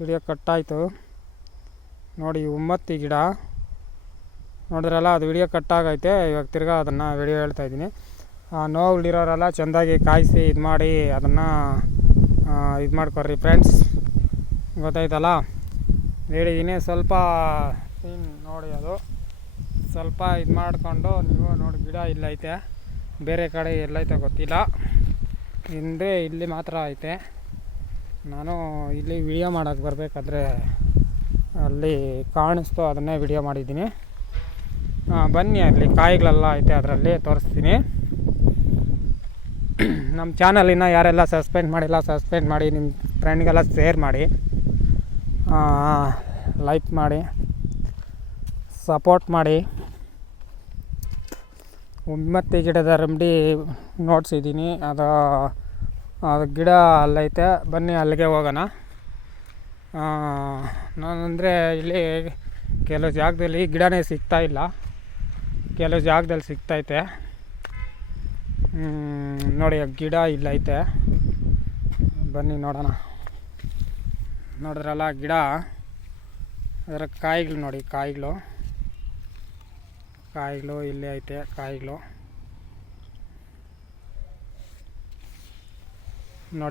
Video ಕಟ್ಟಾಯಿತು ನೋಡಿ. ಉಮ್ಮತ್ತಿ ಗಿಡ ನೋಡಿದ್ರಲ್ಲ, ಅದು ವಿಡಿಯೋ ಕಟ್ಟಾಗೈತೆ. ಇವಾಗ ತಿರ್ಗಾ ಅದನ್ನು ವಿಡಿಯೋ ಹೇಳ್ತಾಯಿದ್ದೀನಿ. ನೋವುಗಳಿರೋರೆಲ್ಲ ಚೆಂದಾಗಿ ಕಾಯಿಸಿ ಇದು ಮಾಡಿ ಅದನ್ನು ಇದು ಮಾಡ್ಕೊಡ್ರಿ ಫ್ರೆಂಡ್ಸ್, ಗೊತ್ತಾಯ್ತಲ್ಲ. ಹೇಳಿದ್ದೀನಿ ಸ್ವಲ್ಪ ಸೀನ್ ನೋಡಿ, ಅದು ಸ್ವಲ್ಪ ಇದು ಮಾಡಿಕೊಂಡು ನೀವು ನೋಡಿ. ಗಿಡ ಇಲ್ಲೈತೆ, ಬೇರೆ ಕಡೆ ಎಲ್ಲೈತೆ ಗೊತ್ತಿಲ್ಲ, ಹಿಂದೆ ಇಲ್ಲಿ ಮಾತ್ರ ಐತೆ. ನಾನು ಇಲ್ಲಿ ವಿಡಿಯೋ ಮಾಡೋಕ್ಕೆ ಬರಬೇಕಾದ್ರೆ ಅಲ್ಲಿ ಕಾಣಿಸ್ತು, ಅದನ್ನೇ ವಿಡಿಯೋ ಮಾಡಿದ್ದೀನಿ. ಬನ್ನಿ, ಅಲ್ಲಿ ಕಾಯಿಗಳೆಲ್ಲ ಐತೆ, ಅದರಲ್ಲಿ ತೋರಿಸ್ತೀನಿ. ನಮ್ಮ ಚಾನಲಿನ ಯಾರೆಲ್ಲ ಸಬ್ಸ್ಕ್ರೈಬ್ ಮಾಡಿಲ್ಲ ಸಬ್ಸ್ಕ್ರೈಬ್ ಮಾಡಿ, ನಿಮ್ಮ ಫ್ರೆಂಡ್ಗೆಲ್ಲ ಶೇರ್ ಮಾಡಿ, ಲೈಕ್ ಮಾಡಿ, ಸಪೋರ್ಟ್ ಮಾಡಿ. ಉಮ್ಮತ್ತಿ ಗಿಡದ ರೆಮಿಡಿ ನೋಡ್ಸಿದ್ದೀನಿ, ಅದು ಗಿಡ ಅಲ್ಲೈತೆ. ಬನ್ನಿ ಅಲ್ಲಿಗೆ ಹೋಗೋಣ. ನಾನಂದರೆ ಇಲ್ಲಿ ಕೆಲವು ಜಾಗದಲ್ಲಿ ಗಿಡನೇ ಸಿಗ್ತಾಯಿಲ್ಲ, ಕೆಲವು ಜಾಗದಲ್ಲಿ ಸಿಗ್ತೈತೆ. ನೋಡಿ, ಗಿಡ ಇಲ್ಲೈತೆ, ಬನ್ನಿ ನೋಡೋಣ. ನೋಡಿದ್ರಲ್ಲ ಗಿಡ, ಅದರ ಕಾಯಿಗಳು ನೋಡಿ, ಕಾಯಿಗಳು ಇಲ್ಲೇ ಐತೆ ಕಾಯಿಗಳು.